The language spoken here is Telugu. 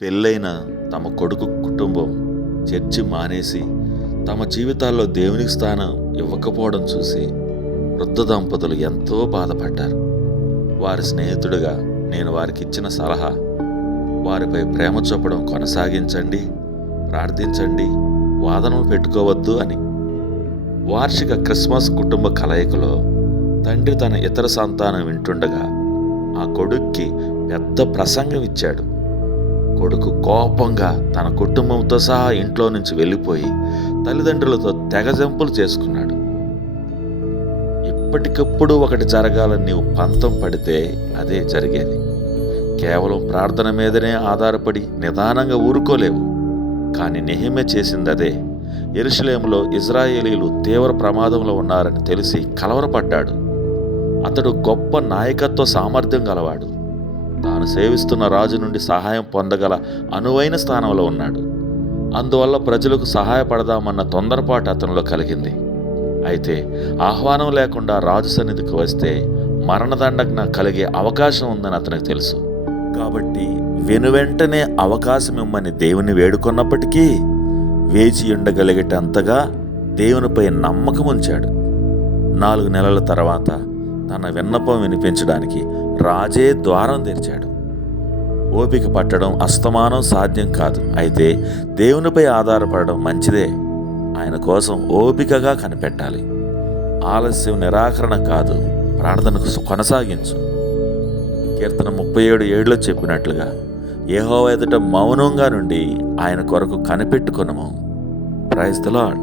పెళ్ళైన తమ కొడుకు కుటుంబం చర్చి మానేసి తమ జీవితాల్లో దేవునికి స్థానం ఇవ్వకపోవడం చూసి వృద్ధ దంపతులు ఎంతో బాధపడ్డారు. వారి స్నేహితుడిగా నేను వారికి ఇచ్చిన సలహా, వారిపై ప్రేమ చూపడం కొనసాగించండి, ప్రార్థించండి, వాదనలు పెట్టుకోవద్దు అని. వార్షిక క్రిస్మస్ కుటుంబ కలయికలో తండ్రి తన ఇతర సంతానం వింటుండగా ఆ కొడుక్కి పెద్ద ప్రసంగం ఇచ్చాడు. కొడుకు కోపంగా తన కుటుంబంతో సహా ఇంట్లో నుంచి వెళ్ళిపోయి తల్లిదండ్రులతో తెగజంపులు చేసుకున్నాడు. ఇప్పటికప్పుడు ఒకటి జరగాలని నీవు పంతం పడితే అదే జరిగేది. కేవలం ప్రార్థన మీదనే ఆధారపడి నిదానంగా ఊరుకోలేవు. కానీ నెహెమ్యా చేసింది అదే. యెరూషలేములో ఇజ్రాయేలీలు తీవ్ర ప్రమాదంలో ఉన్నారని తెలిసి కలవరపడ్డాడు. అతడు గొప్ప నాయకత్వ సామర్థ్యం గలవాడు. తాను సేవిస్తున్న రాజు నుండి సహాయం పొందగల అనువైన స్థానంలో ఉన్నాడు. అందువల్ల ప్రజలకు సహాయపడదామన్న తొందరపాటు అతనిలో కలిగింది. అయితే ఆహ్వానం లేకుండా రాజు సన్నిధికి వస్తే మరణదండన కలిగే అవకాశం ఉందని అతనికి తెలుసు. కాబట్టి వెనువెంటనే అవకాశం ఇమ్మని దేవుని వేడుకొన్నప్పటికీ వేచి ఉండగలిగేటంతగా దేవునిపై నమ్మకం ఉంచాడు. 4 నెలల తర్వాత తన విన్నపం వినిపించడానికి రాజే ద్వారం తెరిచాడు. ఓపిక పట్టడం అస్తమానం సాధ్యం కాదు. అయితే దేవునిపై ఆధారపడడం మంచిదే. ఆయన కోసం ఓపికగా కనిపెట్టాలి. ఆలస్యం నిరాకరణ కాదు, ప్రార్థనకు కొనసాగించు. కీర్తన 37:7 చెప్పినట్లుగా యెహోవా ఎదుట మౌనంగా నుండి ఆయన కొరకు కనిపెట్టుకొనుము. Praise the lord.